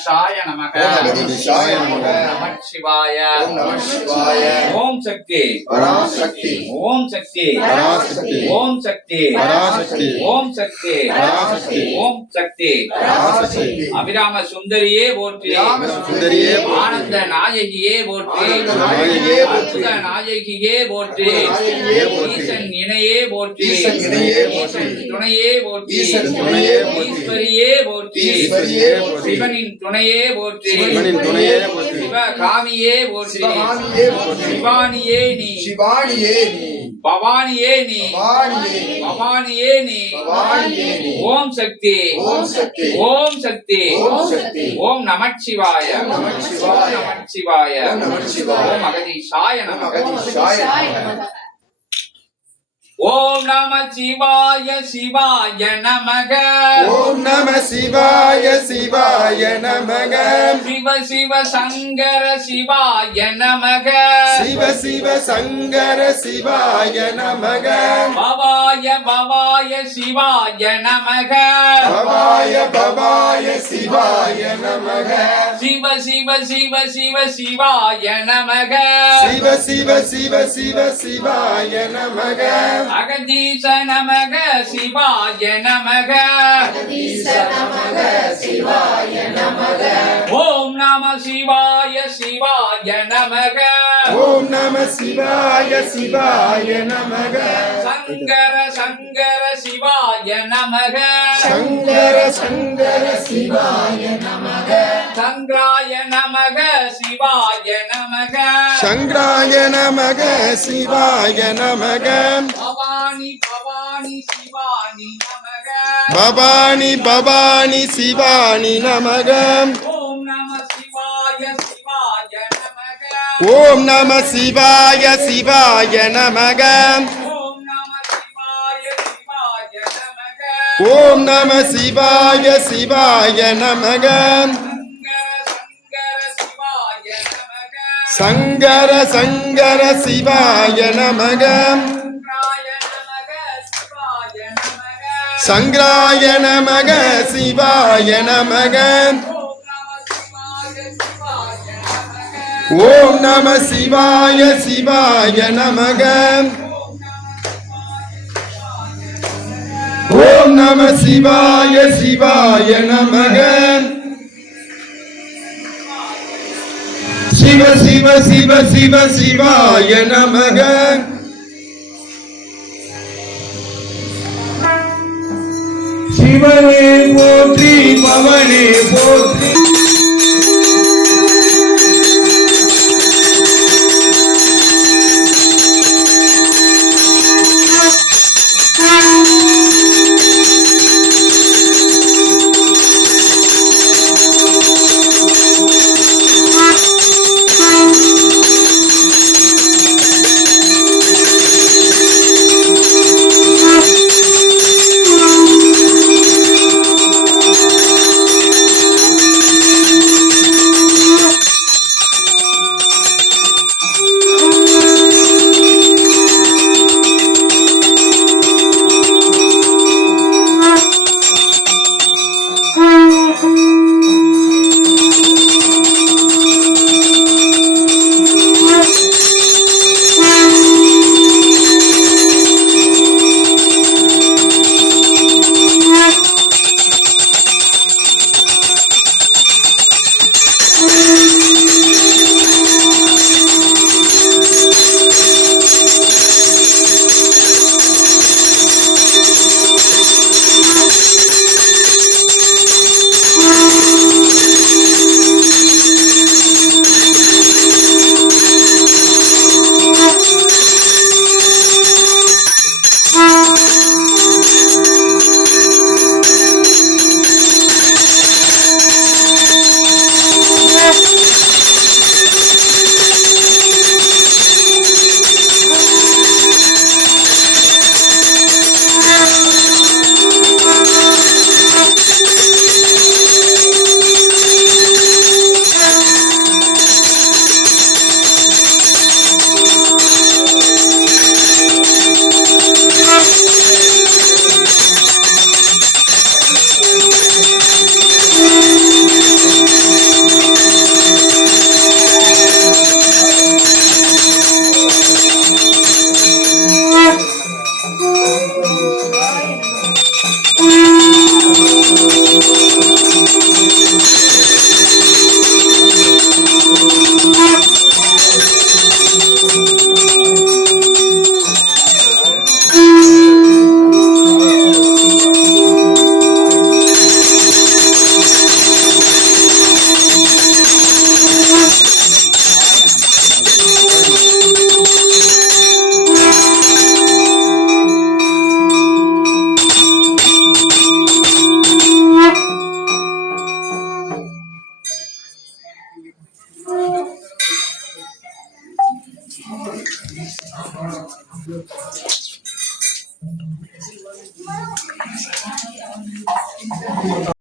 அகதீஷாய நமக. அகதீஷாய நமக. நமச்சிவாய. ஓம் சக்தி. பராசக்தி. ஓம் சக்தி. பராசக்தி. ஓம் சக்தி. பராசக்தி. ஓம் சக்தி. பராசக்தி. ஓம் சக்தி. பராசக்தி. அபிராம சுந்தரியே போற்றி. சுந்தரியே. ஆனந்த நாயகியே போற்றி. நாயகியே போற்றி. நாயகியே போற்றி. ஈசன் இணையே போற்றி. ஈசன் இணையே போற்றி. ஈசன் துணையே. ஈஸ்வரியே போற்றி. ஈஸ்வரியே போற்றி. சிவனின் துணையே போற்றி. துணையே போற்றி. சிவகாமியே போற்றி. சிவானியே நீ. சிவானியே நீ. பவானியே நீ. பவானியே நீ. ஓம் சக்தி. ஓம் சக்தி. ஓம் சக்தி. ஓம் நமச்சிவாய. நமச்சிவாய. நமச்சிவாய. ஓம் அகதீஷாய. ஓம் நம சிவாய சிவாய நமக. ஓம் நம சிவாய சிவாய நமக. சிவ சிவ சங்கர சிவாய நமக. சிவ சிவ சங்கர சிவாய நமக. பவாய பவாய சிவாய நமக. பவாய பவாய சிவாய நமக. சிவ சிவ சிவ சிவ சிவாய நமக. சிவ சிவ சிவ சிவ சிவாய நமக. அகதீச நமக சிவாய நமக. ஓம் நம சிவாய சிவாய நமக. ஓம் நம சிவாய சிவாய நமக. சங்கர சங்கர சிவாய நமக. சங்கர சங்கர சிவாய நமக. சங்கராய நமக சிவாய நமக. சங்கராய நமக சிவாய நமக. பவானி பவானி சிவானி நமக. பவானி பவானி சிவானி நமக. ஓம் நம சிவாய சிவாய நமக. ஓம் நம சிவாய சிவாய நமக. ஓம் நம சிவாய சிவாய நமக. ஓம் நம சிவாய சிவாய நமக. சங்கர சங்கர சிவாய நமக. சங்கராய நமக சிவாய நமக. ஓம் நம சிவாய சிவாய நமக. ஓம் நம சிவாய சிவாய நமக. சிவ சிவ சிவ சிவ சிவாய நமக. சிவனே போற்றி பவனே போற்றி. Deus.